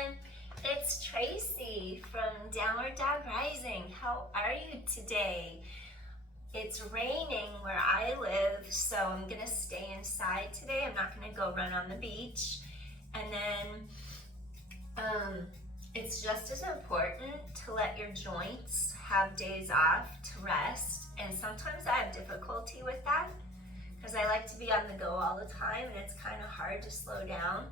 everyone, it's Traci from Downward Dog Rising. How are you today? It's raining where I live, so I'm gonna stay inside today. I'm not gonna go run on the beach. And then it's just as important to let your joints have days off to rest. And sometimes I have difficulty with that because I like to be on the go all the time and it's kind of hard to slow down.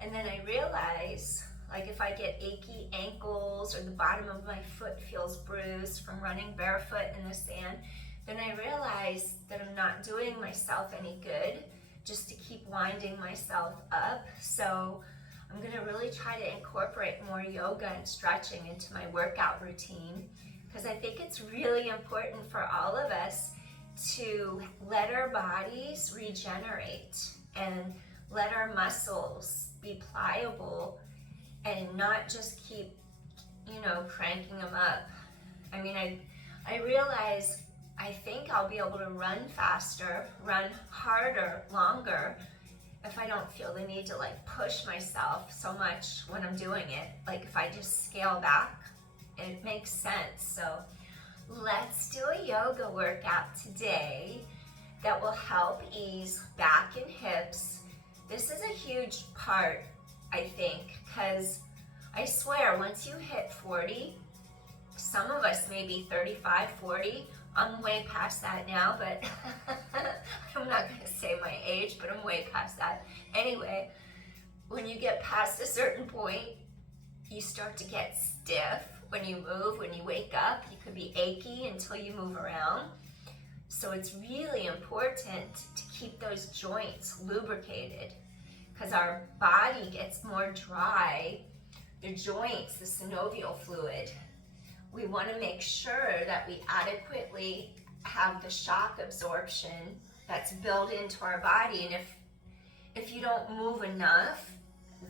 And then I realize, like if I get achy ankles or the bottom of my foot feels bruised from running barefoot in the sand, then I realize that I'm not doing myself any good just to keep winding myself up. So I'm gonna really try to incorporate more yoga and stretching into my workout routine because I think it's really important for all of us to let our bodies regenerate and let our muscles be pliable and not just keep, cranking them up. I mean, I realize I think I'll be able to run faster, run harder, longer, if I don't feel the need to push myself so much when I'm doing it. Like if I just scale back, it makes sense. So let's do a yoga workout today that will help ease back and hips. This is a huge part, I think, because I swear once you hit 40, some of us may be 35, 40, I'm way past that now, but I'm not gonna say my age, but I'm way past that. Anyway, when you get past a certain point, you start to get stiff when you move, when you wake up. You could be achy until you move around. So it's really important to keep those joints lubricated because our body gets more dry. The joints, the synovial fluid, we want to make sure that we adequately have the shock absorption that's built into our body. And if you don't move enough,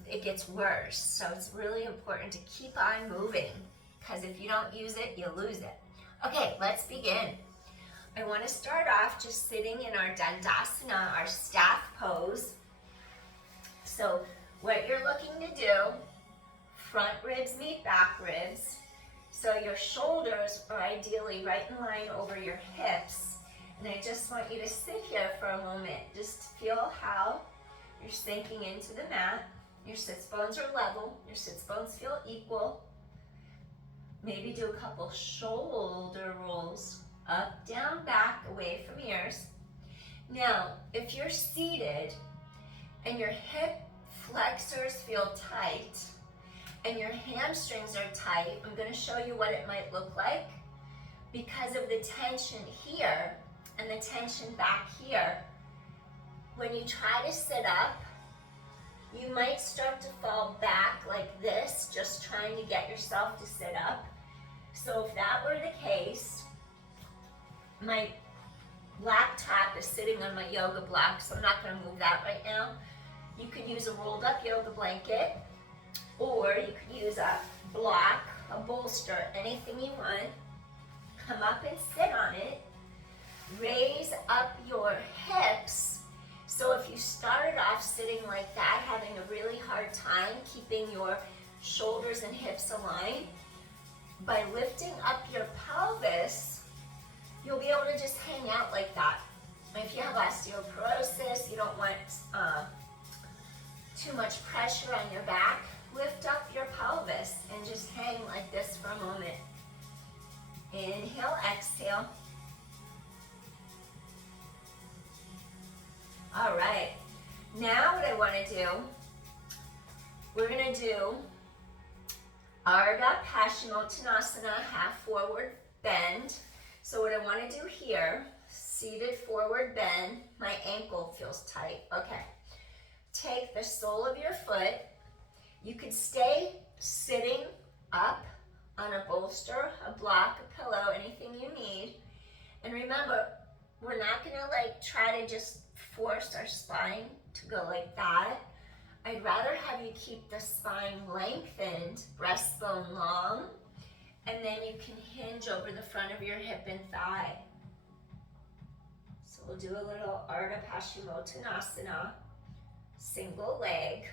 it gets worse. So it's really important to keep on moving because if you don't use it, you lose it. Okay, let's begin. I want to start off just sitting in our Dandasana, our staff pose. So what you're looking to do, front ribs meet back ribs. So your shoulders are ideally right in line over your hips. And I just want you to sit here for a moment. Just feel how you're sinking into the mat. Your sits bones are level. Your sits bones feel equal. Maybe do a couple shoulder rolls. Up, down, back, away from ears. Now, if you're seated and your hip flexors feel tight and your hamstrings are tight, I'm going to show you what it might look like because of the tension here and the tension back here. When you try to sit up, you might start to fall back like this, just trying to get yourself to sit up. So if that were the case, my laptop is sitting on my yoga block, so I'm not going to move that right now. You could use a rolled up yoga blanket, or you could use a block, a bolster, anything you want. Come up and sit on it. Raise up your hips. So if you started off sitting like that, having a really hard time keeping your shoulders and hips aligned, by lifting up your pelvis, you'll be able to just hang out like that. If you have osteoporosis, you don't want too much pressure on your back, lift up your pelvis and just hang like this for a moment. Inhale, exhale. All right, now what I want to do, we're going to do Ardha Paschimottanasana, half forward bend. So what I want to do here, seated forward bend, my ankle feels tight. Okay, take the sole of your foot. You could stay sitting up on a bolster, a block, a pillow, anything you need. And remember, we're not going to try to just force our spine to go like that. I'd rather have you keep the spine lengthened, breastbone long, and then you can hinge over the front of your hip and thigh. So we'll do a little Ardha Paschimottanasana, single leg.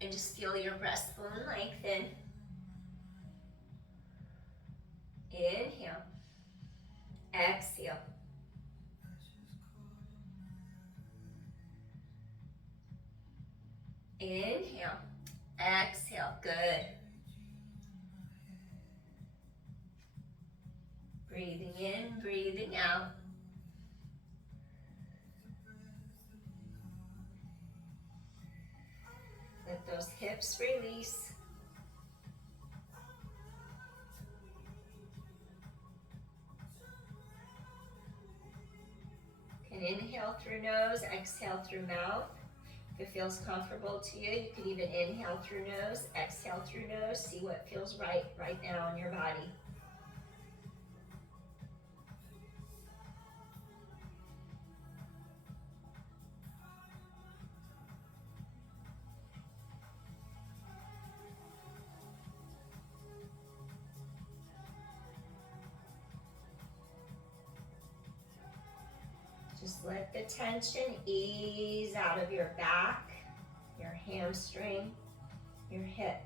And just feel your breastbone lengthen. Inhale. Exhale. Inhale. Exhale. Good. Breathing in, breathing out. Let those hips release. You can inhale through nose, exhale through mouth. If it feels comfortable to you, you could even inhale through nose, exhale through nose. See what feels right now in your body. Just let the tension ease out of your back, your hamstring, your hip.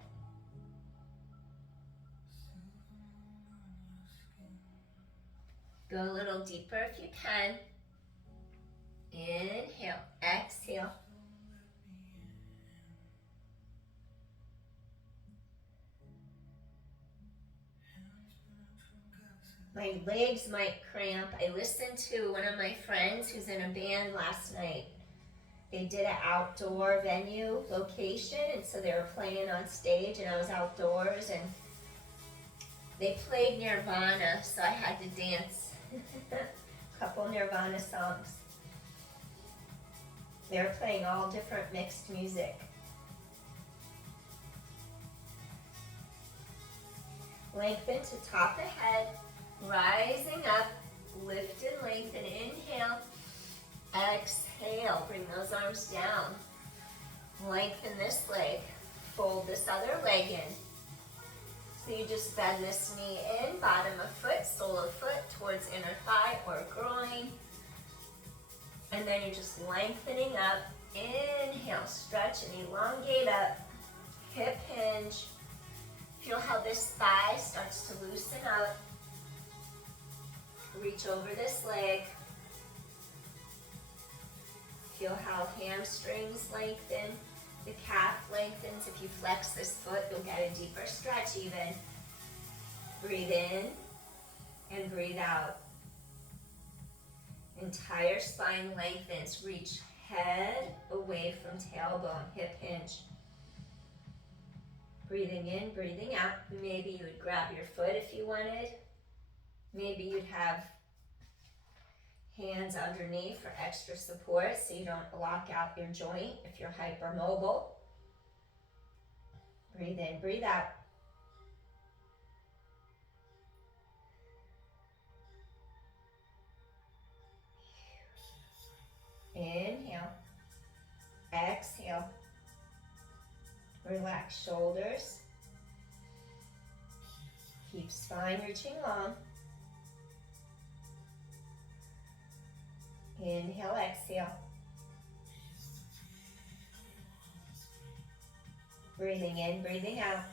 Go a little deeper if you can. Inhale, exhale. My legs might cramp. I listened to one of my friends who's in a band last night. They did an outdoor venue location, and so they were playing on stage, and I was outdoors, and they played Nirvana, so I had to dance a couple Nirvana songs. They were playing all different mixed music. Lengthen to top of head, rising up, lift and lengthen. Inhale, exhale, bring those arms down. Lengthen this leg, fold this other leg in. So you just bend this knee in, bottom of foot, sole of foot towards inner thigh or groin. And then you're just lengthening up. Inhale, stretch and elongate up. Hip hinge. Feel how this thigh starts to loosen up. Reach over this leg. Feel how hamstrings lengthen. The calf lengthens. If you flex this foot, you'll get a deeper stretch even. Breathe in and breathe out. Entire spine lengthens. Reach head away from tailbone, hip hinge. Breathing in, breathing out. Maybe you would grab your foot if you wanted. Maybe you'd have hands underneath for extra support so you don't lock out your joint if you're hypermobile. Breathe in, breathe out. Inhale. Exhale. Relax shoulders. Keep spine reaching long. Inhale, exhale. Breathing in, breathing out.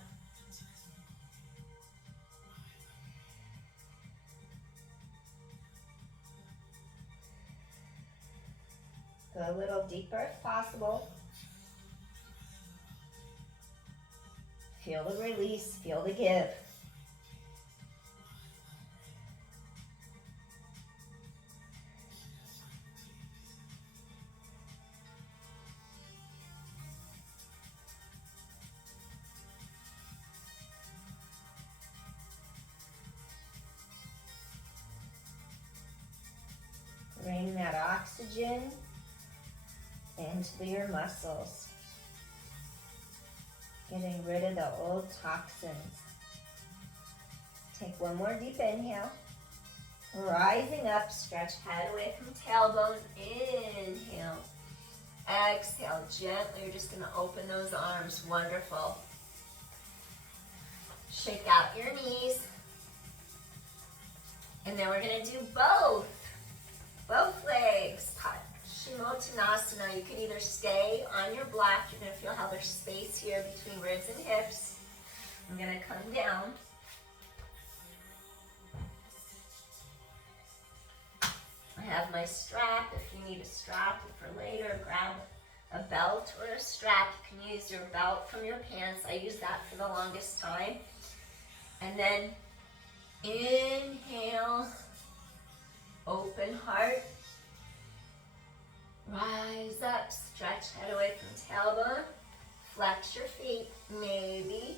Go a little deeper if possible. Feel the release, feel the give. Bring that oxygen into your muscles. Getting rid of the old toxins. Take one more deep inhale. Rising up, stretch head away from tailbone. Inhale. Exhale, gently. You're just going to open those arms. Wonderful. Shake out your knees. And then we're going to do both. Both legs touch Paschimottanasana. You can either stay on your block. You're going to feel how there's space here between ribs and hips. I'm going to come down. I have my strap. If you need a strap for later, grab a belt or a strap. You can use your belt from your pants. I use that for the longest time. And then inhale, open heart. Rise up, stretch head away from tailbone. Flex your feet, maybe.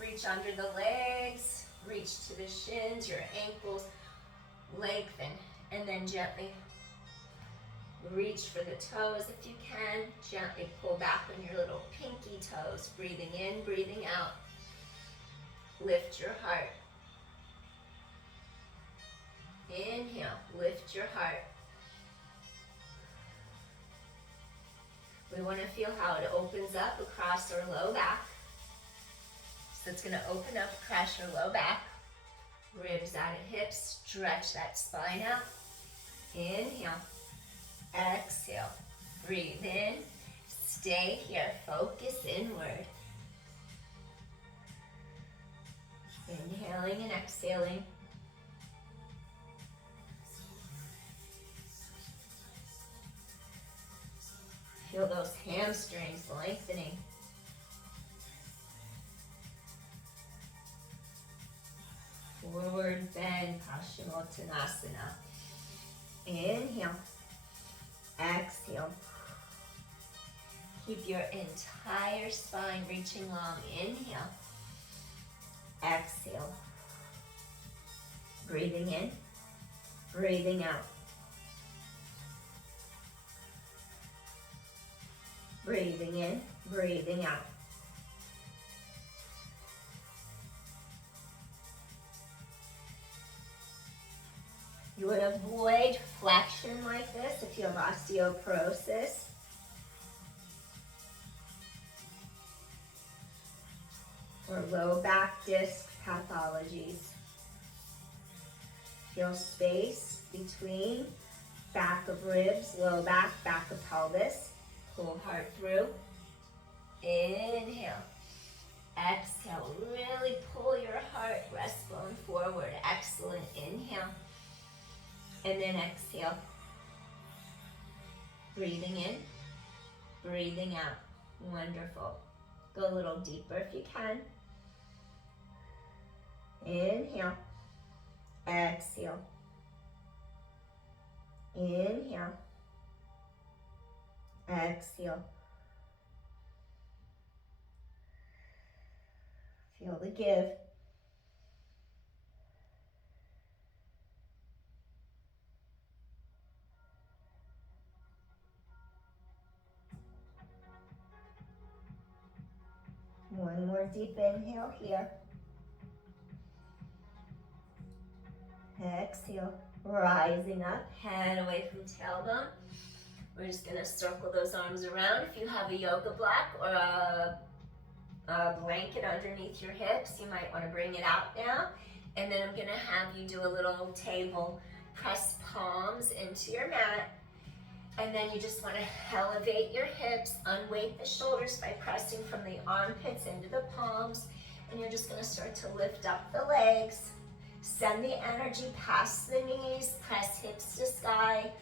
Reach under the legs, reach to the shins, your ankles, lengthen. And then gently reach for the toes if you can. Gently pull back on your little pinky toes. Breathing in, breathing out. Lift your heart. Inhale, lift your heart. We want to feel how it opens up across our low back. So it's going to open up across your low back. Ribs out of hips. Stretch that spine out. Inhale. Exhale. Breathe in. Stay here. Focus inward. Inhaling and exhaling. Feel those hamstrings lengthening. Forward bend, Paschimottanasana. Inhale. Exhale. Keep your entire spine reaching long. Inhale. Exhale. Breathing in, breathing out. Breathing in, breathing out. You would avoid flexion like this if you have osteoporosis. Or low back disc pathologies. Feel space between back of ribs, low back, back of pelvis. Pull heart through. Inhale. Exhale. Really pull your heart, breastbone forward. Excellent. Inhale. And then exhale. Breathing in, breathing out. Wonderful. Go a little deeper if you can. Inhale. Exhale. Inhale. Exhale. Feel the give. One more deep inhale here. Exhale. Rising up, head away from tailbone. We're just going to circle those arms around. If you have a yoga block or a blanket underneath your hips, you might want to bring it out now. And then I'm going to have you do a little table. Press palms into your mat. And then you just want to elevate your hips, unweight the shoulders by pressing from the armpits into the palms. And you're just going to start to lift up the legs. Send the energy past the knees. Press hips to sky.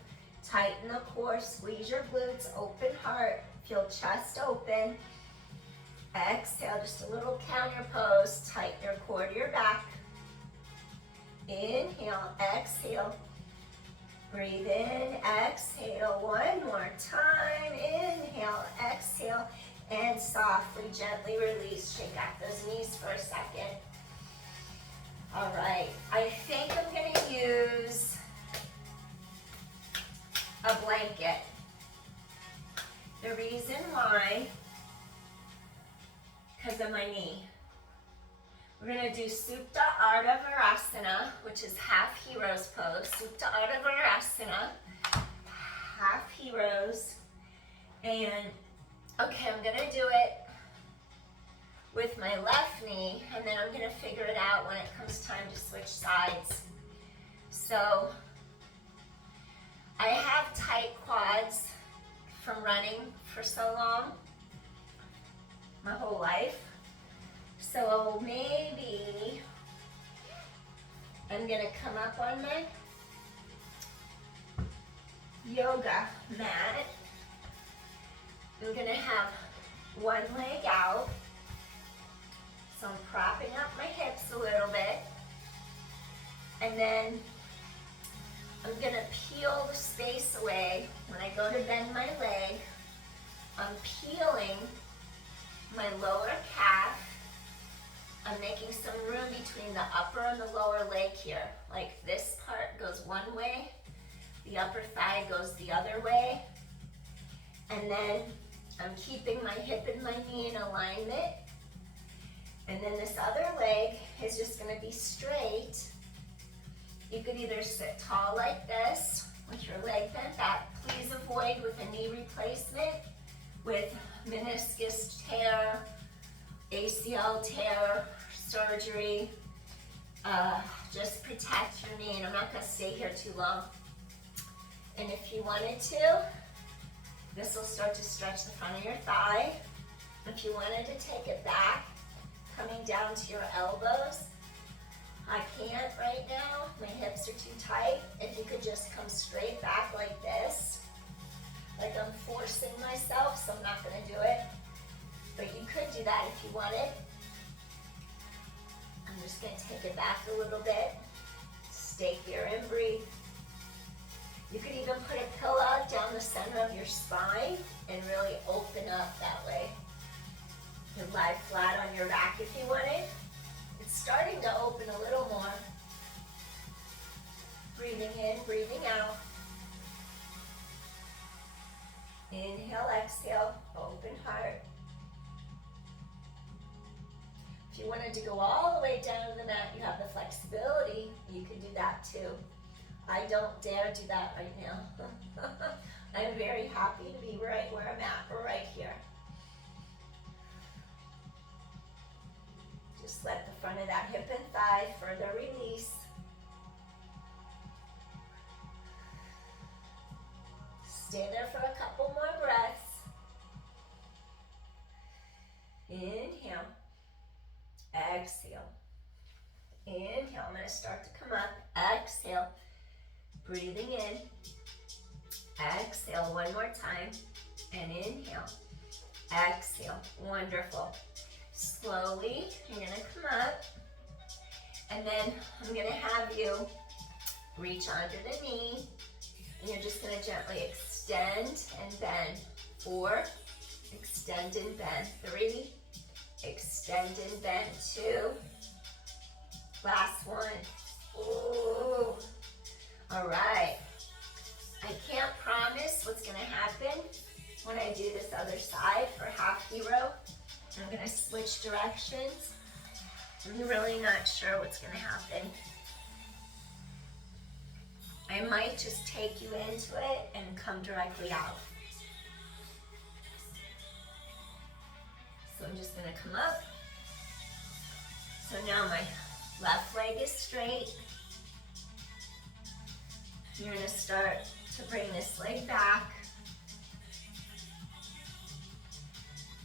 Tighten the core, squeeze your glutes, open heart, feel chest open. Exhale, just a little counter pose. Tighten your core to your back. Inhale, exhale. Breathe in, exhale. One more time. Inhale, exhale, and softly, gently release. Shake out those knees for a second. All right, I think I'm gonna use a blanket. The reason why, because of my knee. We're gonna do Supta Ardha Virasana, which is half heroes pose. Supta Ardha Virasana, half heroes. And okay, I'm gonna do it with my left knee, and then I'm gonna figure it out when it comes time to switch sides. So I have tight quads from running for so long, my whole life. So maybe I'm gonna come up on my yoga mat. I'm gonna have one leg out. So I'm propping up my hips a little bit. And then I'm gonna peel the space away. When I go to bend my leg, I'm peeling my lower calf. I'm making some room between the upper and the lower leg here. Like this part goes one way, the upper thigh goes the other way. And then I'm keeping my hip and my knee in alignment. And then this other leg is just gonna be straight. You could either sit tall like this with your leg bent back. Please avoid with a knee replacement, with meniscus tear, ACL tear, surgery. Just protect your knee, and I'm not gonna stay here too long. And if you wanted to, this will start to stretch the front of your thigh. If you wanted to take it back, coming down to your elbows, I can't right now, my hips are too tight. If you could just come straight back like this, like I'm forcing myself, so I'm not gonna do it. But you could do that if you wanted. I'm just gonna take it back a little bit. Stay here and breathe. You could even put a pillow down the center of your spine and really open up that way. You could lie flat on your back if you wanted. It's starting to open a little more. Breathing in, breathing out. Inhale, exhale, open heart. If you wanted to go all the way down to the mat, you have the flexibility, you could do that too. I don't dare do that right now. I'm very happy to be right where I'm at, right here. Just let the front of that hip and thigh further release. Stay there for a couple more breaths. Inhale. Exhale. Inhale. I'm going to start to come up. Exhale. Breathing in. Exhale one more time. And inhale. Exhale. Wonderful. Slowly, you're going to come up. And then I'm going to have you reach onto the knee. And you're just going to gently extend and bend. 4, extend and bend. 3, extend and bend. 2, last one. Ooh. All right. I can't promise what's going to happen when I do this other side for half hero. I'm going to switch directions. I'm really not sure what's going to happen. I might just take you into it and come directly out. So I'm just going to come up. So now my left leg is straight. You're going to start to bring this leg back.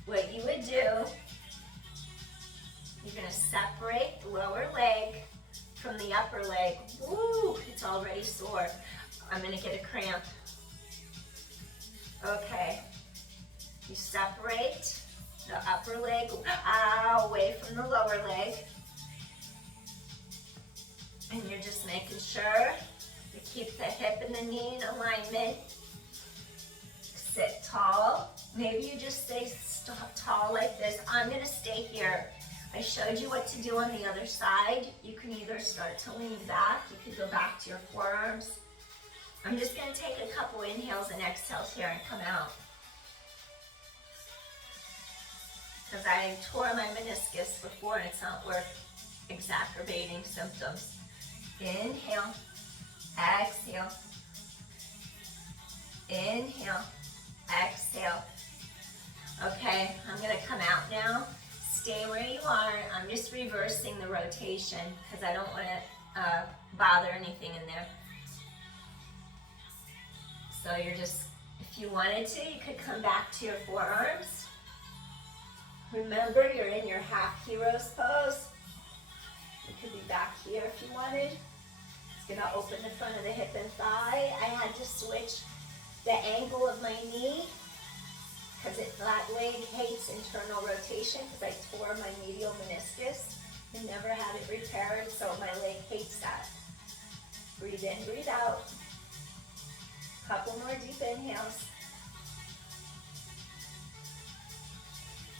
What you would do, you're going to separate the lower leg from the upper leg. Woo, it's already sore. I'm going to get a cramp. Okay. You separate the upper leg away from the lower leg. And you're just making sure to keep the hip and the knee in alignment. Sit tall. Maybe you just stay tall like this. I'm going to stay here. I showed you what to do on the other side. You can either start to lean back. You could go back to your forearms. I'm just going to take a couple inhales and exhales here and come out. Because I tore my meniscus before and it's not worth exacerbating symptoms. Inhale. Exhale. Inhale. Exhale. Okay, I'm going to come out now. Stay where you are. I'm just reversing the rotation because I don't want to bother anything in there. So you're just, if you wanted to, you could come back to your forearms. Remember, you're in your half hero's pose. You could be back here if you wanted. It's gonna open the front of the hip and thigh. I had to switch the angle of my knee because that leg hates internal rotation because I tore my medial meniscus and never had it repaired, so my leg hates that. Breathe in, breathe out. Couple more deep inhales.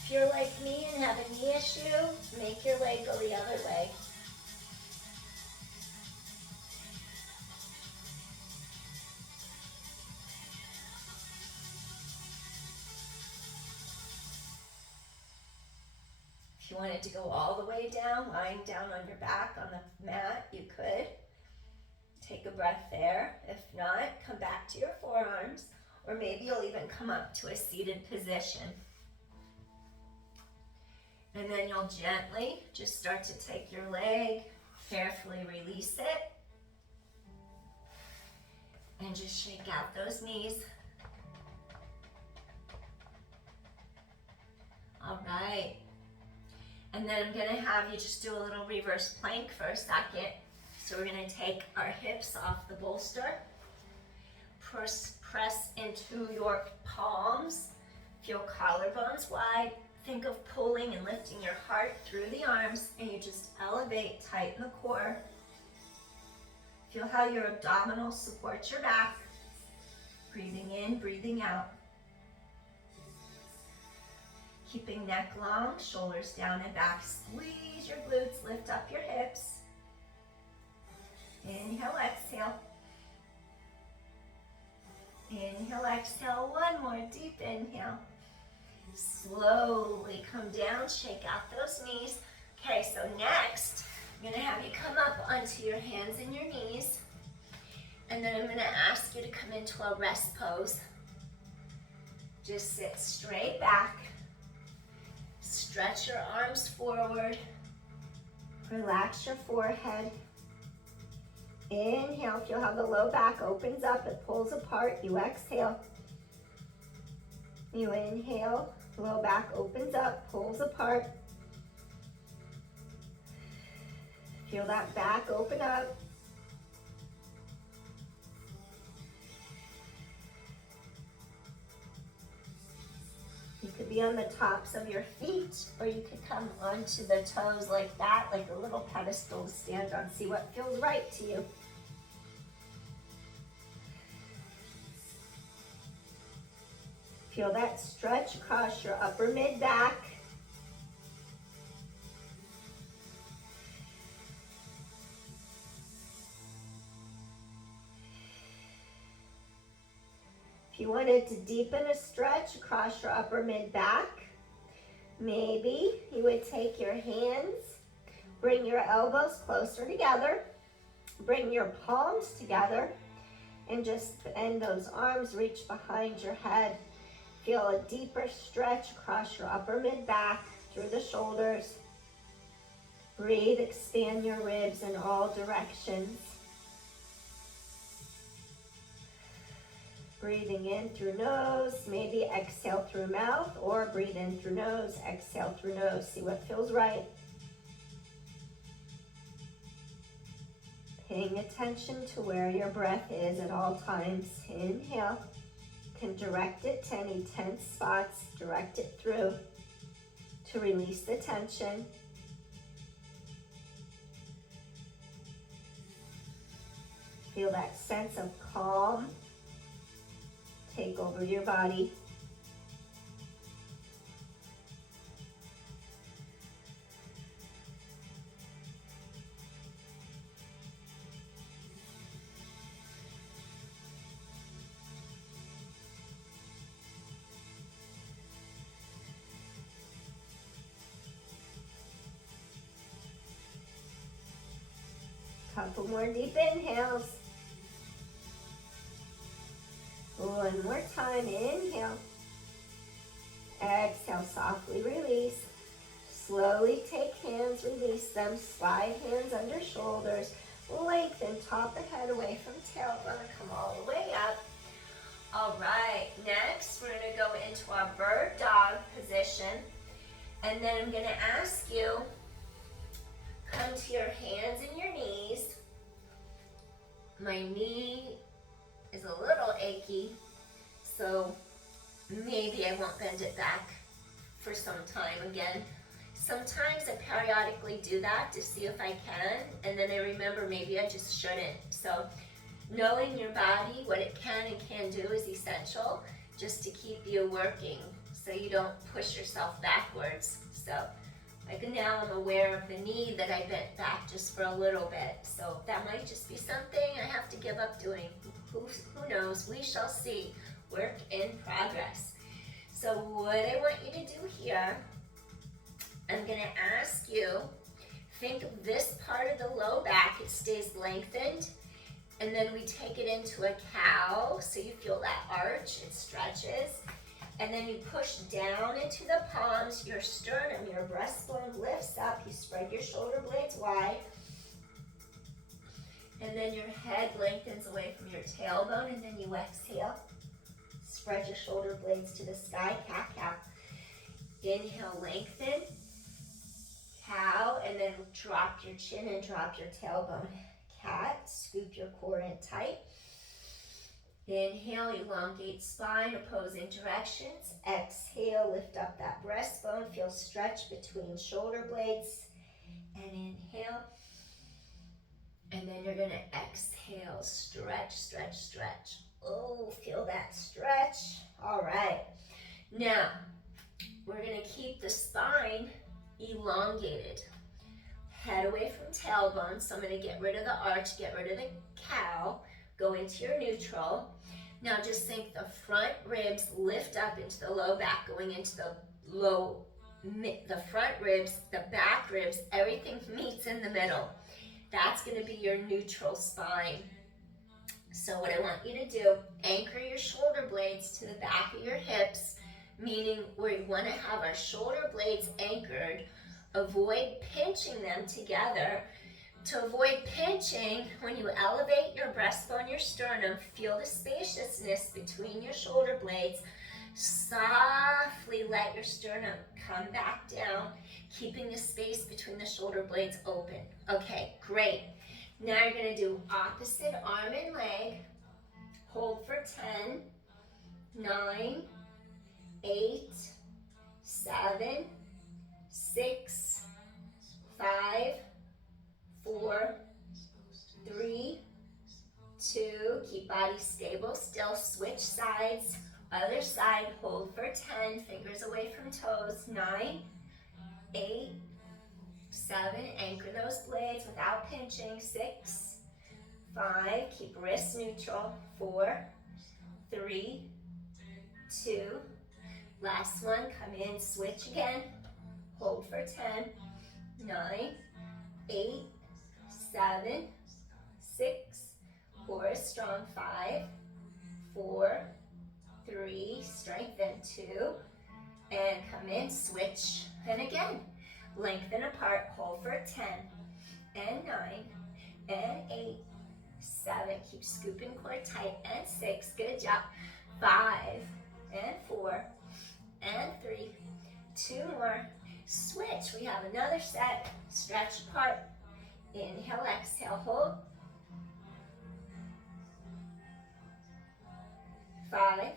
If you're like me and have a knee issue, make your leg go the other way. If you wanted to go all the way down, lying down on your back on the mat, you could. Take a breath there. If not, come back to your forearms, or maybe you'll even come up to a seated position. And then you'll gently just start to take your leg, carefully release it, and just shake out those knees. All right. And then I'm gonna have you just do a little reverse plank for a second. So we're gonna take our hips off the bolster, press into your palms, feel collarbones wide. Think of pulling and lifting your heart through the arms, and you just elevate, tighten the core. Feel how your abdominals support your back. Breathing in, breathing out. Keeping neck long, shoulders down and back. Squeeze your glutes, lift up your hips. Inhale, exhale. Inhale, exhale. One more deep inhale. Slowly come down, shake out those knees. Okay, so next, I'm gonna have you come up onto your hands and your knees. And then I'm gonna ask you to come into a rest pose. Just sit straight back. Stretch your arms forward. Relax your forehead. Inhale, feel how the low back opens up, it pulls apart. You exhale. You inhale, low back opens up, pulls apart. Feel that back open up. You could be on the tops of your feet, or you could come onto the toes like that, like a little pedestal to stand on. See what feels right to you. Feel that stretch across your upper mid back. If you wanted to deepen a stretch across your upper mid back, maybe you would take your hands, bring your elbows closer together, bring your palms together, and just bend those arms, reach behind your head. Feel a deeper stretch across your upper mid back, through the shoulders. Breathe, expand your ribs in all directions. Breathing in through nose, maybe exhale through mouth, or breathe in through nose, exhale through nose. See what feels right. Paying attention to where your breath is at all times. Inhale. Can direct it to any tense spots, direct it through to release the tension. Feel that sense of calm take over your body. Couple more deep inhales. One more time, inhale. Exhale, softly release. Slowly take hands, release them. Slide hands under shoulders. Lengthen, top the head away from tailbone. Come all the way up. All right, next we're gonna go into our bird dog position. And then I'm gonna ask you, come to your hands and your knees. My knee is a little achy, so maybe I won't bend it back for some time again. Sometimes I periodically do that to see if I can, and then I remember maybe I just shouldn't. So knowing your body, what it can and can't do is essential just to keep you working so you don't push yourself backwards. So like now I'm aware of the knee that I bent back just for a little bit. So that might just be something I have to give up doing. Who knows? We shall see. Work in progress. So what I want you to do here, I'm going to ask you, think of this part of the low back. It stays lengthened. And then we take it into a cow. So you feel that arch. It stretches. And then you push down into the palms, your sternum, your breastbone lifts up. You spread your shoulder blades wide. And then your head lengthens away from your tailbone, and then you exhale. Spread your shoulder blades to the sky, cat-cow. Inhale, lengthen, cow, and then drop your chin and drop your tailbone. Cat, scoop your core in tight. Inhale, elongate spine, opposing directions. Exhale, lift up that breastbone. Feel stretch between shoulder blades. And inhale. And then you're going to exhale, stretch, stretch, stretch. Oh, feel that stretch. All right. Now, we're going to keep the spine elongated. Head away from tailbone. So I'm going to get rid of the arch, get rid of the cow. Go into your neutral. Now just think the front ribs lift up into the low back, going into the front ribs, the back ribs, everything meets in the middle. That's going to be your neutral spine. So what I want you to do, anchor your shoulder blades to the back of your hips, meaning we want to have our shoulder blades anchored. Avoid pinching them together. To avoid pinching, when you elevate your breastbone, your sternum, feel the spaciousness between your shoulder blades. Softly let your sternum come back down, keeping the space between the shoulder blades open. Okay, great. Now you're going to do opposite arm and leg. Hold for 10, 9, 8, 7, 6, 5, 4, 3, 2, keep body stable, still switch sides, other side, hold for 10, fingers away from toes, 9, 8, 7, anchor those blades without pinching, 6, 5, keep wrists neutral, 4, 3, 2, last one, come in, switch again, hold for 10, 9, 8, 7, 6, core is strong, 5, 4, 3, strengthen, 2, and come in, switch, and again, lengthen apart, hold for 10, and 9, and 8, 7, keep scooping core tight, and 6, good job, 5, and 4, and 3, 2 more, switch, we have another set, stretch apart, inhale, exhale, hold, 5,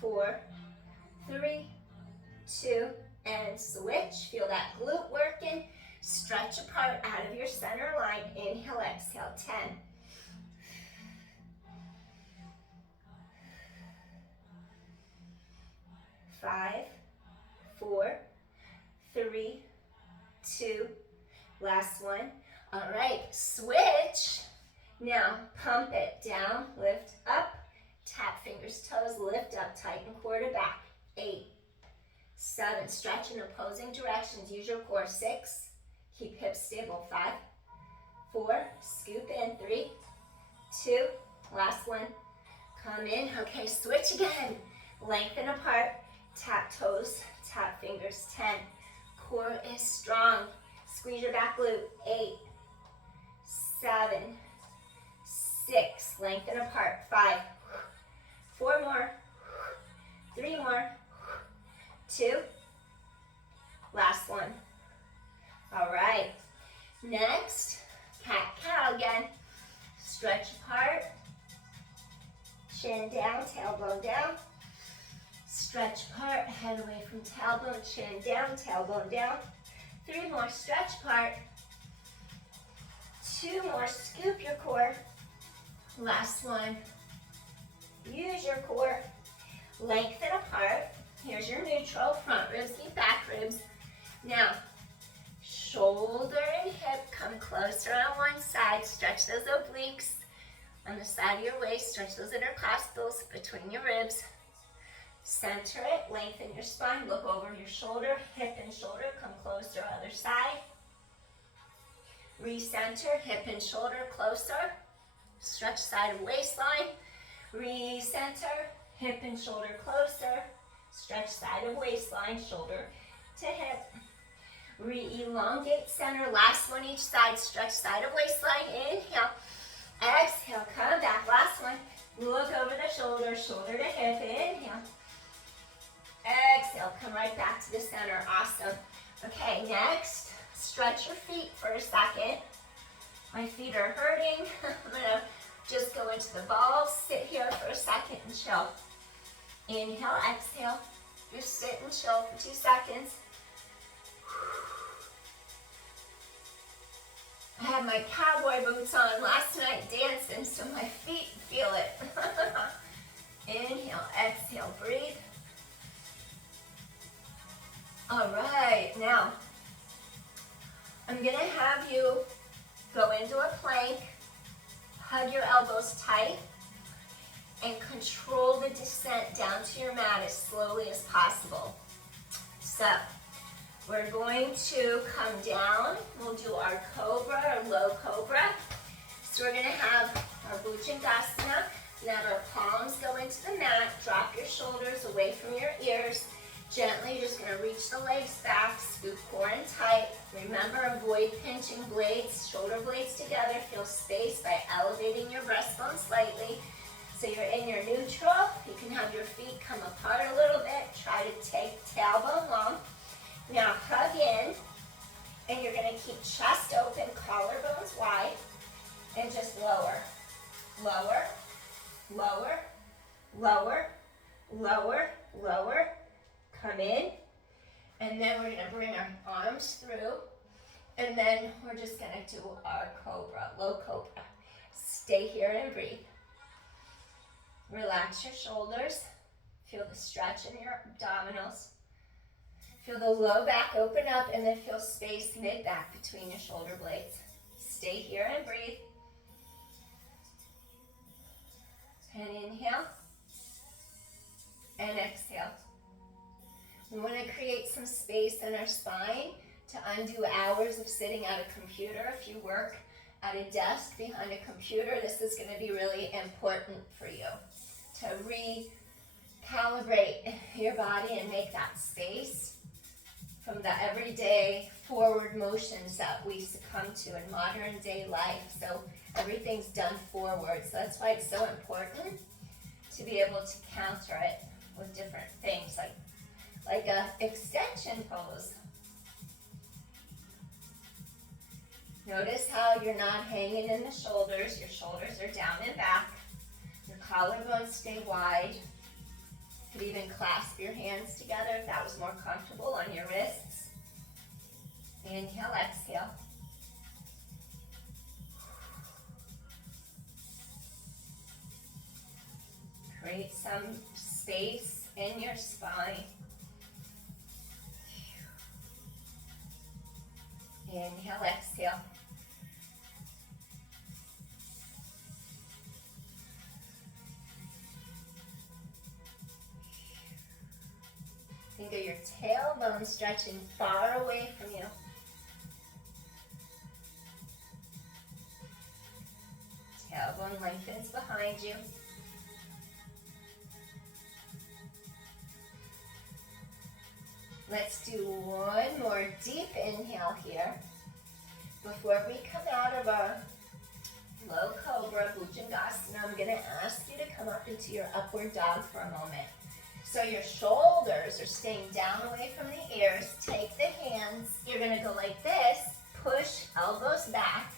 4, 3, 2, and switch. Feel that glute working. Stretch apart out of your center line. Inhale, exhale, 10. 5, 4, 3, 2, last one. All right, switch. Now pump it down, lift up, tap fingers, toes, lift up, tighten core to back. 8, 7, stretch in opposing directions, use your core. 6, keep hips stable. 5, 4, scoop in. 3, 2, last one. Come in, okay, switch again. Lengthen apart, tap toes, tap fingers. 10, core is strong. Squeeze your back glute. 8, 7, 6, lengthen apart. 5, 4 more, 3 more, 2, last one. All right, next, cat-cow again. Stretch apart, chin down, tailbone down. Stretch apart, head away from tailbone, chin down, tailbone down. 3 more, stretch apart. 2 more, scoop your core. Last one, use your core. Lengthen apart. Here's your neutral, front ribs meet back ribs. Now, shoulder and hip come closer on one side. Stretch those obliques on the side of your waist. Stretch those intercostals between your ribs. Center it, lengthen your spine, look over your shoulder, hip and shoulder come closer, other side. Recenter, hip and shoulder closer. Stretch side of waistline. Recenter, hip and shoulder closer. Stretch side of waistline, shoulder to hip. Re-elongate center, last one each side. Stretch side of waistline, inhale. Exhale, come back, last one. Look over the shoulder, shoulder to hip, inhale. Exhale, come right back to the center, awesome. Okay, next, stretch your feet for a second. My feet are hurting. I'm gonna just go into the balls, sit here for a second and chill. Inhale, exhale, just sit and chill for 2 seconds. I had my cowboy boots on last night dancing, so my feet feel it. Inhale, exhale, breathe. All right, now, I'm gonna have you go into a plank, hug your elbows tight, and control the descent down to your mat as slowly as possible. So, we're going to come down. We'll do our cobra or low cobra. So we're gonna have our Bhujangasana. Let our palms go into the mat. Drop your shoulders away from your ears. Gently, you're just gonna reach the legs back, scoop core in tight. Remember, avoid pinching blades, shoulder blades together. Feel space by elevating your breastbone slightly. So you're in your neutral. You can have your feet come apart a little bit. Try to take tailbone long. Now hug in, and you're gonna keep chest open, collarbones wide, and just lower, lower, lower, lower, lower, lower. Come in, and then we're gonna bring our arms through, and then we're just gonna do our cobra, low cobra. Stay here and breathe. Relax your shoulders. Feel the stretch in your abdominals. Feel the low back open up, and then feel space mid-back between your shoulder blades. Stay here and breathe. And inhale, and exhale. We want to create some space in our spine to undo hours of sitting at a computer. If you work at a desk behind a computer, this is going to be really important for you to recalibrate your body and make that space from the everyday forward motions that we succumb to in modern day life. So everything's done forward. So that's why it's so important to be able to counter it with different things like a extension pose. Notice how you're not hanging in the shoulders. Your shoulders are down and back. Your collarbones stay wide. You could even clasp your hands together if that was more comfortable on your wrists. Inhale, exhale. Create some space in your spine. Inhale, exhale. Think of your tailbone stretching far away from you. Tailbone lengthens behind you. Let's do one more deep inhale here before we come out of our low cobra, bhujangasana. I'm gonna ask you to come up into your upward dog for a moment. So your shoulders are staying down away from the ears. Take the hands, you're gonna go like this, push elbows back,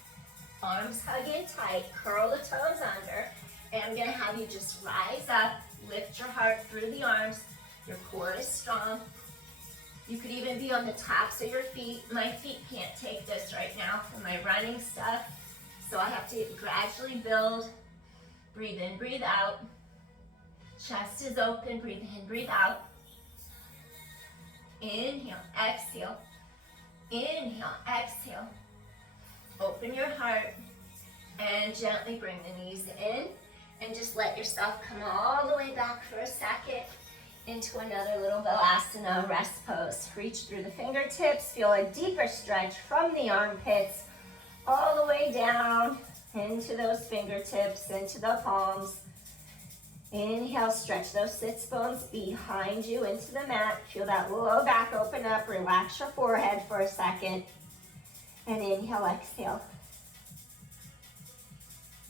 arms hug in tight, curl the toes under, and I'm gonna have you just rise up, lift your heart through the arms. Your core is strong. You could even be on the tops of your feet. My feet can't take this right now for my running stuff, so I have to gradually build. Breathe in, breathe out. Chest is open, breathe in, breathe out. Inhale, exhale. Inhale, exhale. Open your heart and gently bring the knees in and just let yourself come all the way back for a second into another little Balasana rest pose. Reach through the fingertips, feel a deeper stretch from the armpits all the way down into those fingertips, into the palms. Inhale, stretch those sits bones behind you into the mat. Feel that low back open up. Relax your forehead for a second. And inhale, exhale.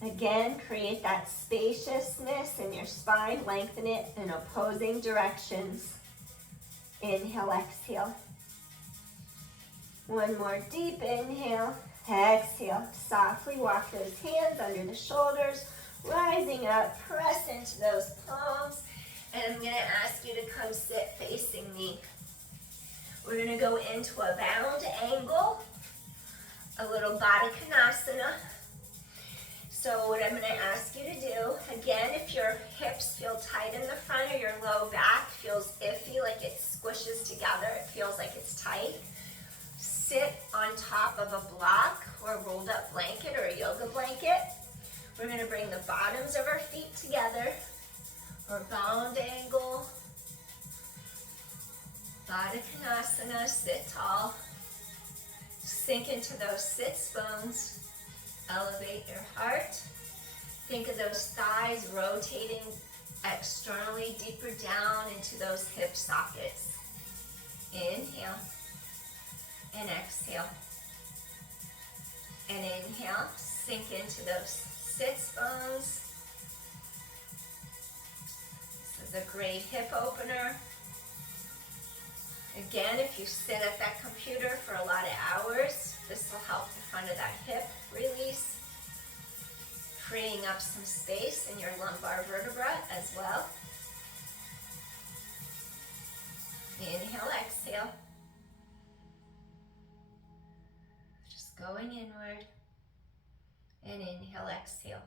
Again, create that spaciousness in your spine. Lengthen it in opposing directions. Inhale, exhale. One more deep inhale. Exhale. Softly walk those hands under the shoulders. Rising up, press into those palms, and I'm going to ask you to come sit facing me. We're going to go into a bound angle, a little Baddha Konasana. So what I'm going to ask you to do, again, if your hips feel tight in the front or your low back feels iffy, like it squishes together, it feels like it's tight, sit on top of a block or a rolled up blanket or a yoga blanket. We're going to bring the bottoms of our feet together, or bound angle, Baddha Konasana, sit tall, sink into those sits bones, elevate your heart, think of those thighs rotating externally, deeper down into those hip sockets. Inhale, and exhale, and inhale, sink into those sits bones. This is a great hip opener. Again, if you sit at that computer for a lot of hours, this will help the front of that hip release, freeing up some space in your lumbar vertebra as well. Inhale, exhale. Just going inward. And inhale, exhale.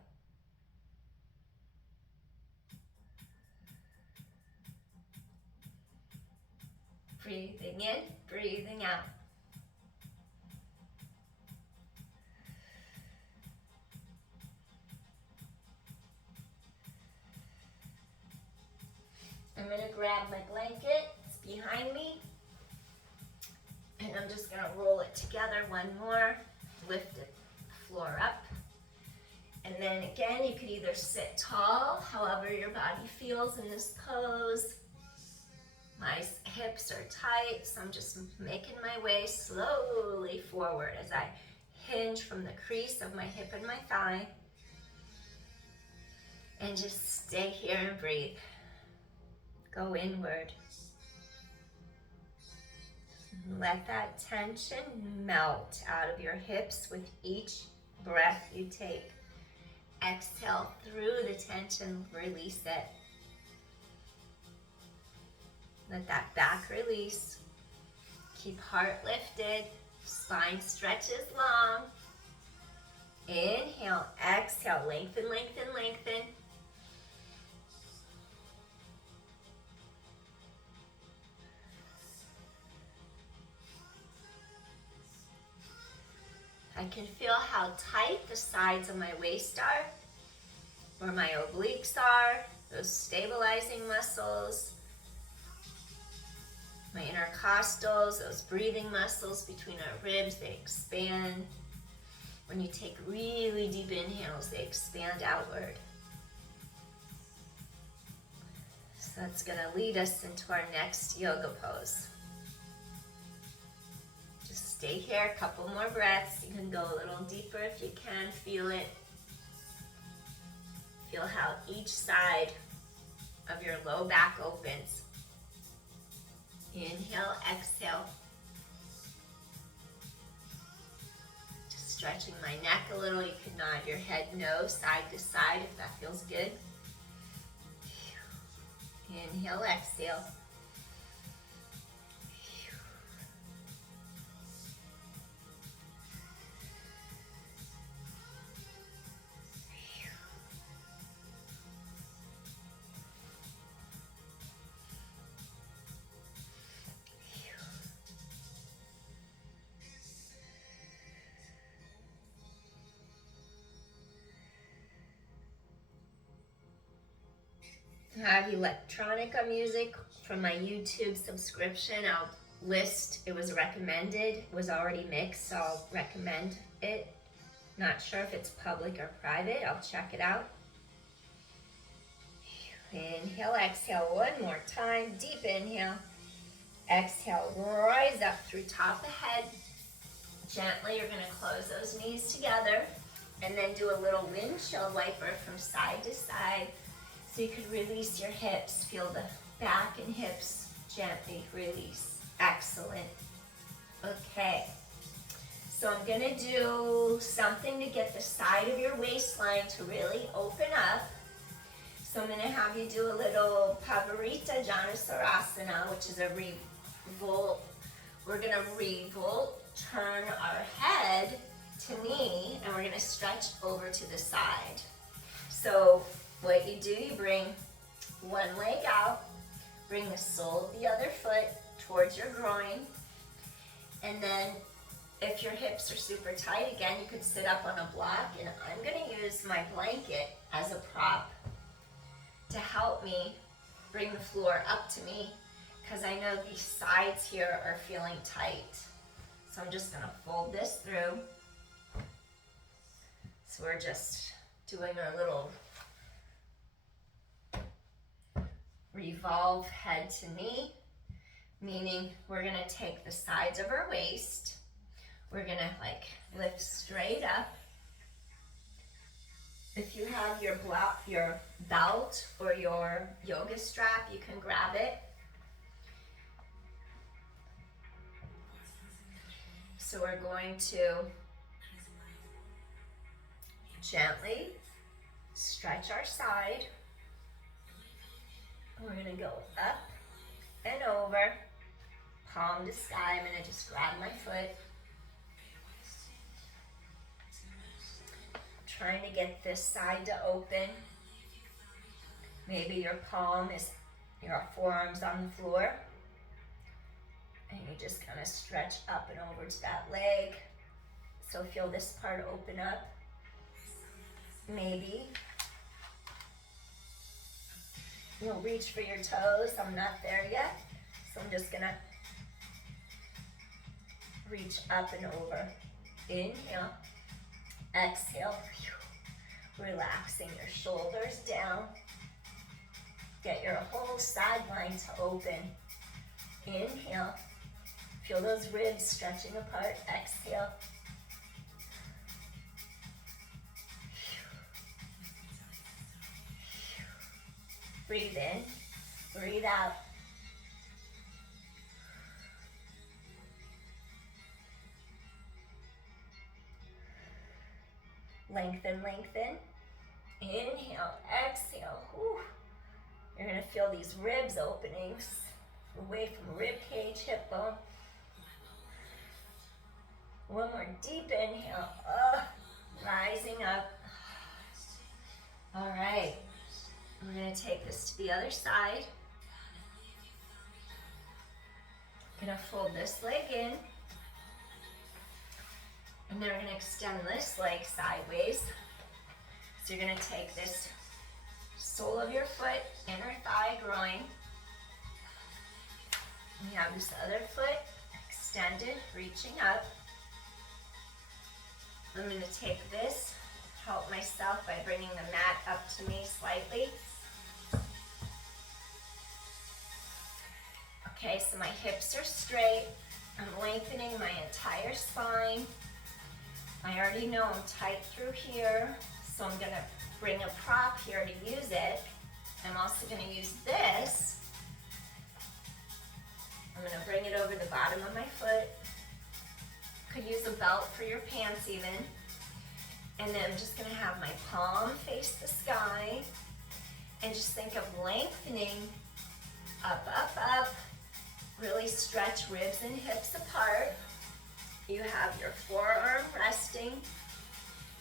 Breathing in, breathing out. I'm going to grab my blanket, it's behind me, and I'm just going to roll it together one more, lift the floor up. And then again, you could either sit tall, however your body feels in this pose. My hips are tight, so I'm just making my way slowly forward as I hinge from the crease of my hip and my thigh. And just stay here and breathe. Go inward. Let that tension melt out of your hips with each breath you take. Exhale through the tension, release it. Let that back release. Keep heart lifted, spine stretches long. Inhale, exhale, lengthen, lengthen, lengthen. I can feel how tight the sides of my waist are, where my obliques are, those stabilizing muscles, my intercostals, those breathing muscles between our ribs, they expand. When you take really deep inhales, they expand outward. So that's going to lead us into our next yoga pose. Just stay here, a couple more breaths. You can go a little deeper if you can, feel it. Feel how each side of your low back opens. Inhale, exhale. Just stretching my neck a little. You can nod your head no, side to side if that feels good. Inhale, exhale. I have electronica music from my YouTube subscription. I'll list, it was recommended, it was already mixed, so I'll recommend it. Not sure if it's public or private, I'll check it out. Inhale, exhale, one more time, deep inhale. Exhale, rise up through top of the head. Gently, you're gonna close those knees together and then do a little windshield wiper from side to side. So you could release your hips, feel the back and hips gently release. Excellent. Okay, so I'm gonna do something to get the side of your waistline to really open up. So I'm gonna have you do a little Pavarita Janusarasana, which is a revolt. We're gonna revolt, turn our head to knee, and we're gonna stretch over to the side. So what you do, you bring one leg out, bring the sole of the other foot towards your groin, and then if your hips are super tight, again, you could sit up on a block, and I'm gonna use my blanket as a prop to help me bring the floor up to me, because I know these sides here are feeling tight. So I'm just gonna fold this through. So we're just doing our little revolve head to knee, meaning we're gonna take the sides of our waist, we're gonna like lift straight up. If you have your belt or your yoga strap, you can grab it. So we're going to gently stretch our side. We're gonna go up and over, palm to sky. I'm gonna just grab my foot. Trying to get this side to open. Maybe your your forearm's on the floor. And you just kind of stretch up and over to that leg. So feel this part open up. Maybe you'll reach for your toes. I'm not there yet. So I'm just gonna reach up and over. Inhale, exhale. Relaxing your shoulders down. Get your whole sideline to open. Inhale. Feel those ribs stretching apart. Exhale. Breathe in, breathe out. Lengthen, lengthen. Inhale, exhale. Whew. You're gonna feel these ribs openings away from rib cage, hip bone. One more deep inhale. Rising up. All right. We're gonna take this to the other side. Gonna fold this leg in. And then we're gonna extend this leg sideways. So you're gonna take this sole of your foot, inner thigh, groin. And you have this other foot extended, reaching up. I'm gonna take this, help myself by bringing the mat up to me slightly. Okay, so my hips are straight. I'm lengthening my entire spine. I already know I'm tight through here, so I'm gonna bring a prop here to use it. I'm also going to use this. I'm going to bring it over the bottom of my foot. Could use a belt for your pants even. And then I'm just going to have my palm face the sky. And just think of lengthening up, up, up. Really stretch ribs and hips apart. You have your forearm resting.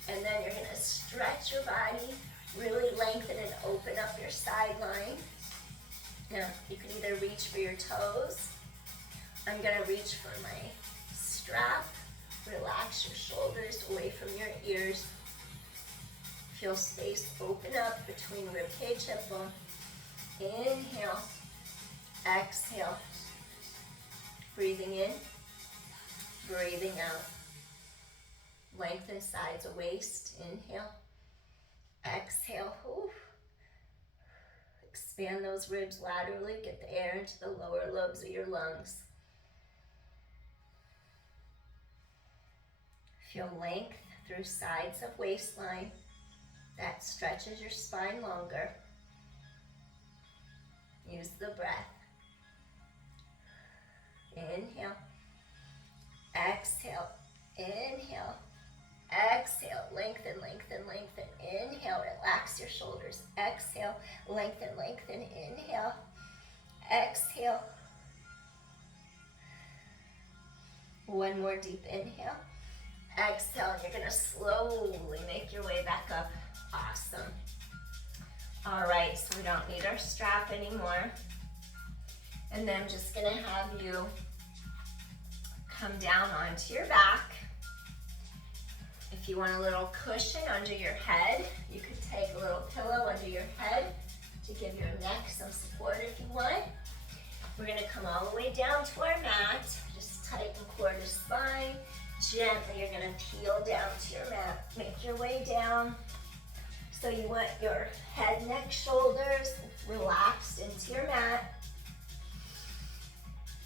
And then you're going to stretch your body, really lengthen and open up your side line. Now, you can either reach for your toes. I'm going to reach for my strap. Relax your shoulders away from your ears. Feel space open up between rib cage, hip bone. Inhale, exhale. Breathing in, breathing out. Lengthen sides of waist. Inhale, exhale. Ooh. Expand those ribs laterally. Get the air into the lower lobes of your lungs. Feel length through sides of waistline. That stretches your spine longer. Use the breath. Inhale. Exhale. Inhale. Exhale. Lengthen, lengthen, lengthen. Inhale. Relax your shoulders. Exhale. Lengthen, lengthen. Inhale. Exhale. One more deep inhale. Exhale. You're going to slowly make your way back up. Awesome. All right, so we don't need our strap anymore. And then I'm just going to have you come down onto your back. If you want a little cushion under your head, you could take a little pillow under your head to give your neck some support if you want. We're going to come all the way down to our mat. Just tighten core to spine. Gently, you're going to peel down to your mat. Make your way down. So you want your head, neck, shoulders relaxed into your mat.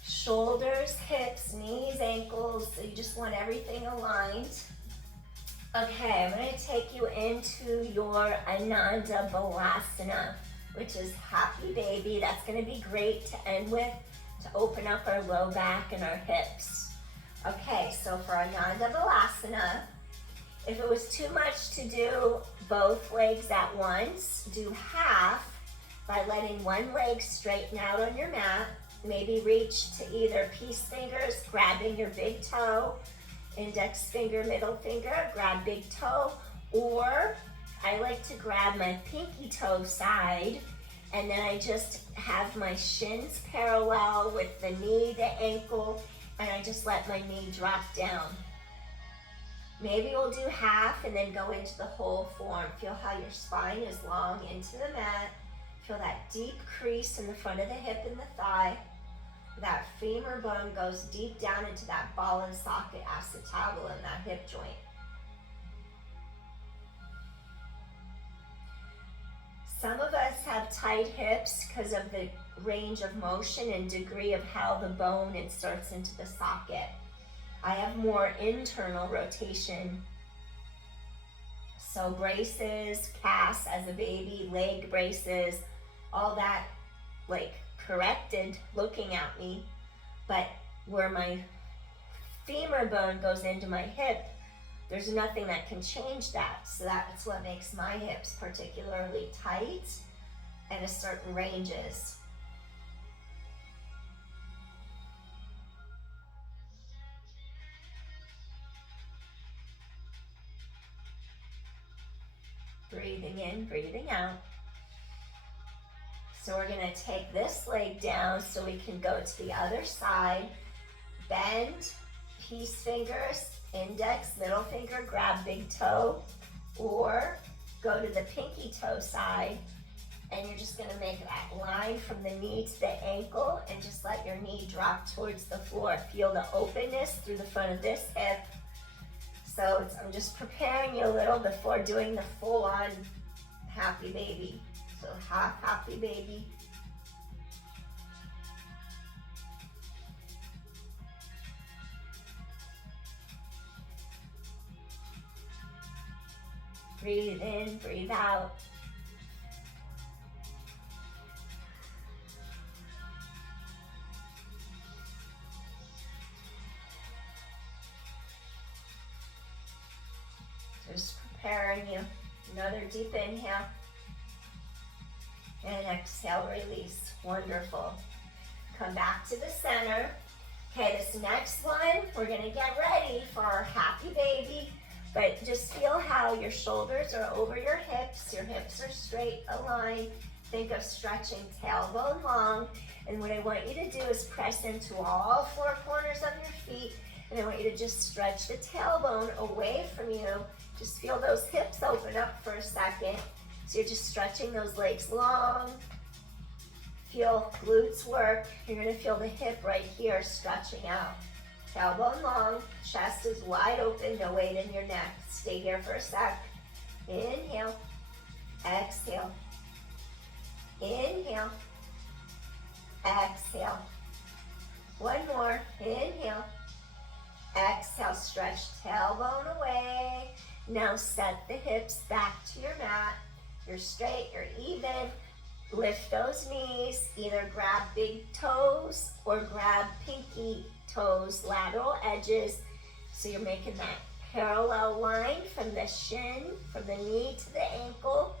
Shoulders, hips, knees, ankles. So you just want everything aligned. Okay, I'm going to take you into your Ananda Balasana, which is happy baby. That's going to be great to end with, to open up our low back and our hips. Okay, so for Ananda Balasana, if it was too much to do both legs at once, do half by letting one leg straighten out on your mat. Maybe reach to either peace fingers, grabbing your big toe, index finger, middle finger, grab big toe, or I like to grab my pinky toe side, and then I just have my shins parallel with the knee, the ankle, and I just let my knee drop down. Maybe we'll do half and then go into the whole form. Feel how your spine is long into the mat. Feel that deep crease in the front of the hip and the thigh. That femur bone goes deep down into that ball and socket acetabulum, that hip joint. Some of us have tight hips because of the range of motion and degree of how the bone inserts into the socket. I have more internal rotation. So braces, casts as a baby, leg braces, all that like corrected looking at me. But where my femur bone goes into my hip, there's nothing that can change that. So that's what makes my hips particularly tight and a certain ranges. Breathing in, breathing out. So we're going to take this leg down so we can go to the other side. Bend, peace fingers, index, middle finger, grab big toe, or go to the pinky toe side, and you're just going to make that line from the knee to the ankle and just let your knee drop towards the floor. Feel the openness through the front of this hip. So I'm just preparing you a little before doing the full-on happy baby. So half happy baby. Breathe in, breathe out. Just preparing you. Another deep inhale. And exhale, release. Wonderful. Come back to the center. Okay, this next one, we're gonna get ready for our happy baby. But just feel how your shoulders are over your hips are straight, aligned. Think of stretching tailbone long. And what I want you to do is press into all four corners of your feet. And I want you to just stretch the tailbone away from you. Just feel those hips open up for a second. So you're just stretching those legs long. Feel glutes work. You're gonna feel the hip right here stretching out. Tailbone long, chest is wide open, no weight in your neck. Stay here for a sec. Inhale, exhale. Inhale, exhale. One more, inhale, exhale, stretch tailbone away. Now set the hips back to your mat. You're straight, you're even. Lift those knees, either grab big toes or grab pinky toes, lateral edges. So you're making that parallel line from the shin, from the knee to the ankle.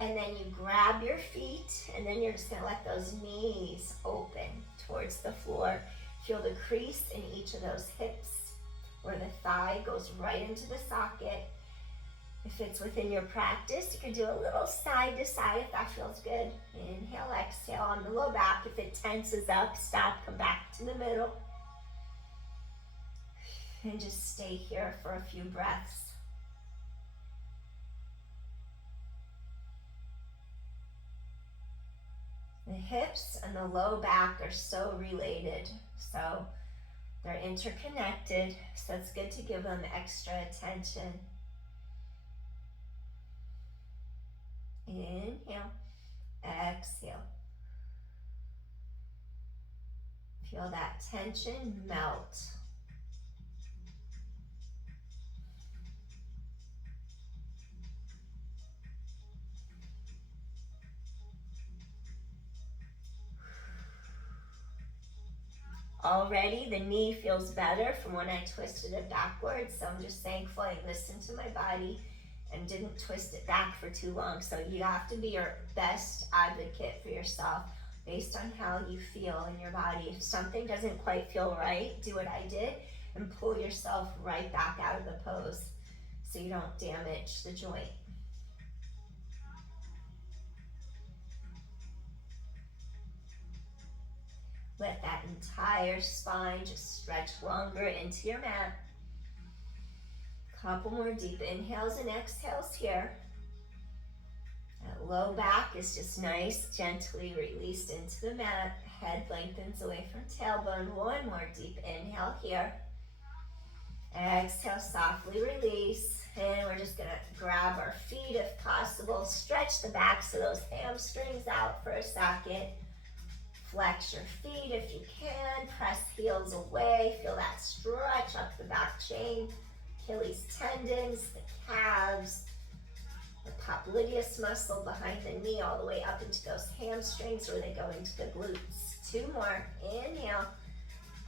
And then you grab your feet, and then you're just gonna let those knees open towards the floor. Feel the crease in each of those hips, where the thigh goes right into the socket. If it's within your practice, you can do a little side to side if that feels good. Inhale, exhale on the low back. If it tenses up, stop, come back to the middle. And just stay here for a few breaths. The hips and the low back are so related, so they're interconnected, so it's good to give them extra attention. Inhale, exhale. Feel that tension melt. Already the knee feels better from when I twisted it backwards, so I'm just thankful I listened to my body and didn't twist it back for too long. So you have to be your best advocate for yourself based on how you feel in your body. If something doesn't quite feel right, do what I did and pull yourself right back out of the pose so you don't damage the joint. Let that entire spine just stretch longer into your mat. Couple more deep inhales and exhales here. That low back is just nice, gently released into the mat. Head lengthens away from tailbone. One more deep inhale here. Exhale, softly release. And we're just gonna grab our feet if possible. Stretch the backs of those hamstrings out for a second. Flex your feet if you can. Press heels away. Feel that stretch up the back chain. Achilles tendons, the calves, the popliteus muscle behind the knee all the way up into those hamstrings where they go into the glutes. Two more. Inhale.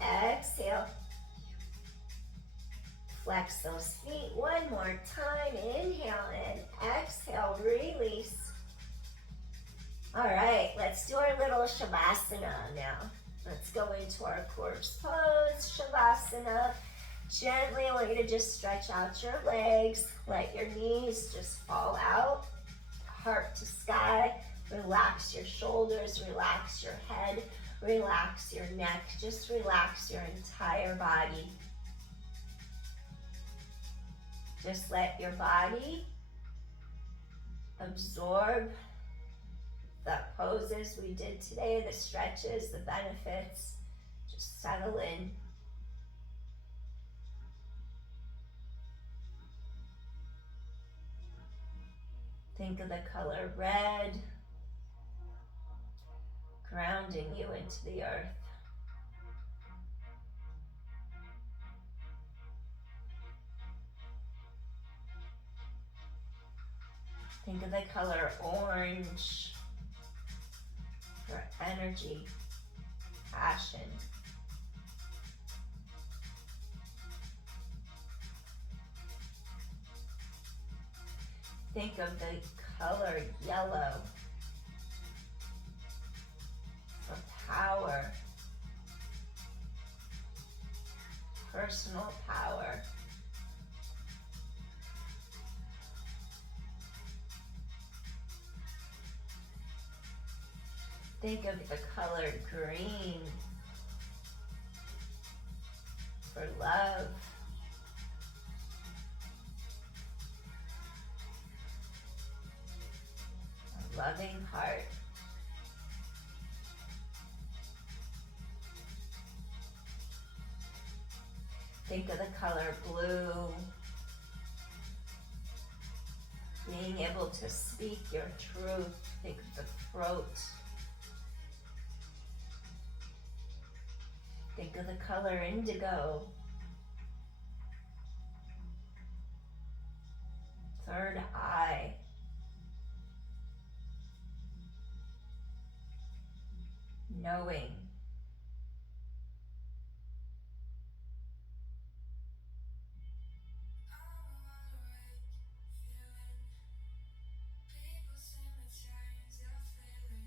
Exhale. Flex those feet one more time. Inhale and exhale. Release. All right, let's do our little Shavasana now. Let's go into our corpse pose, Shavasana. Gently, I want you to just stretch out your legs. Let your knees just fall out, heart to sky. Relax your shoulders, relax your head, relax your neck. Just relax your entire body. Just let your body absorb the poses we did today, the stretches, the benefits. Just settle in. Think of the color red, grounding you into the earth. Think of the color orange for energy, passion. Think of the color yellow for power, personal power. Think of the color green for love, a loving heart. Think of the color blue, being able to speak your truth. Think of the throat. Think of the color indigo, third eye. Knowing.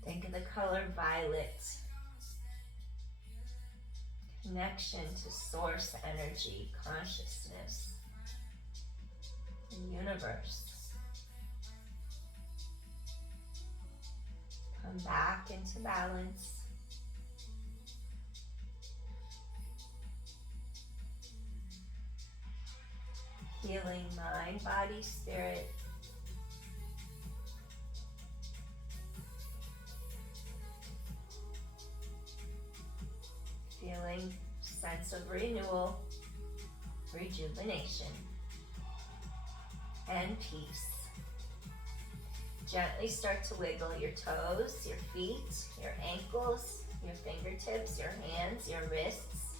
Think of the color violet. Connection to source energy, consciousness, the universe. Come back into balance. Healing mind, body, spirit. Feeling sense of renewal, rejuvenation, and peace. Gently start to wiggle your toes, your feet, your ankles, your fingertips, your hands, your wrists.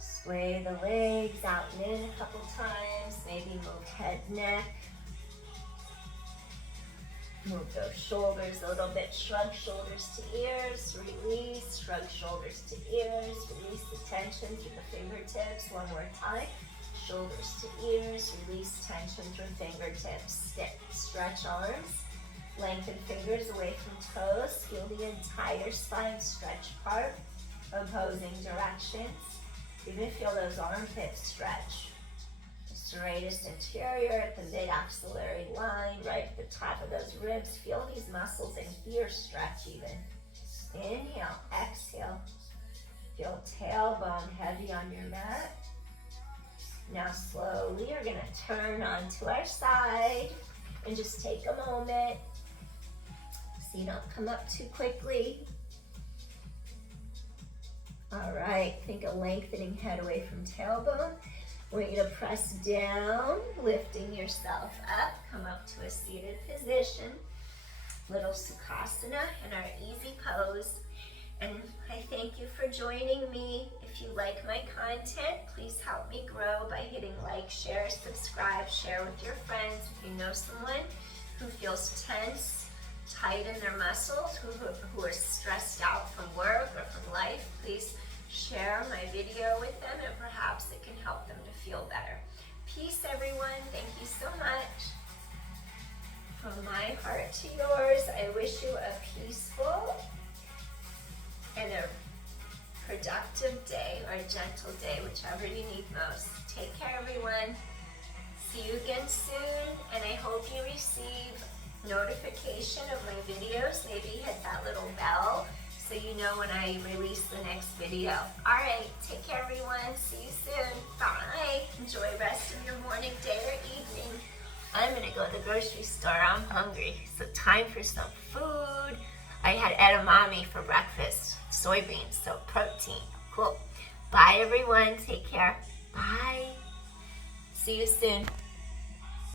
Sway the legs out and in a couple times. Maybe move head, neck. Move those shoulders a little bit. Shrug shoulders to ears. Release. Shrug shoulders to ears. Release the tension through the fingertips. One more time. Shoulders to ears. Release tension through fingertips. Stretch arms. Lengthen fingers away from toes. Feel the entire spine stretch apart. Opposing directions. Even feel those armpits stretch. Serratus anterior at the mid-axillary line, right at the top of those ribs. Feel these muscles in here stretch even. Inhale, exhale. Feel tailbone heavy on your mat. Now slowly you're gonna turn onto our side and just take a moment so you don't come up too quickly. All right, think of lengthening head away from tailbone. I want you to press down, lifting yourself up. Come up to a seated position. Little Sukhasana in our easy pose. And I thank you for joining me. If you like my content, please help me grow by hitting like, share, subscribe, share with your friends. If you know someone who feels tense, tight in their muscles, who are stressed out from work or from life, please share my video with them and perhaps it can help them to feel better. Peace, everyone. Thank you so much. From my heart to yours, I wish you a peaceful and a productive day or a gentle day, whichever you need most. Take care, everyone. See you again soon, and I hope you receive notification of my videos. Maybe hit that little bell so you know when I release the next video. All right, take care, everyone. See you soon. Bye. Enjoy the rest of your morning, day, or evening. I'm gonna go to the grocery store. I'm hungry. So time for some food. I had edamame for breakfast. Soybeans, so protein. Cool. Bye, everyone. Take care. Bye. See you soon.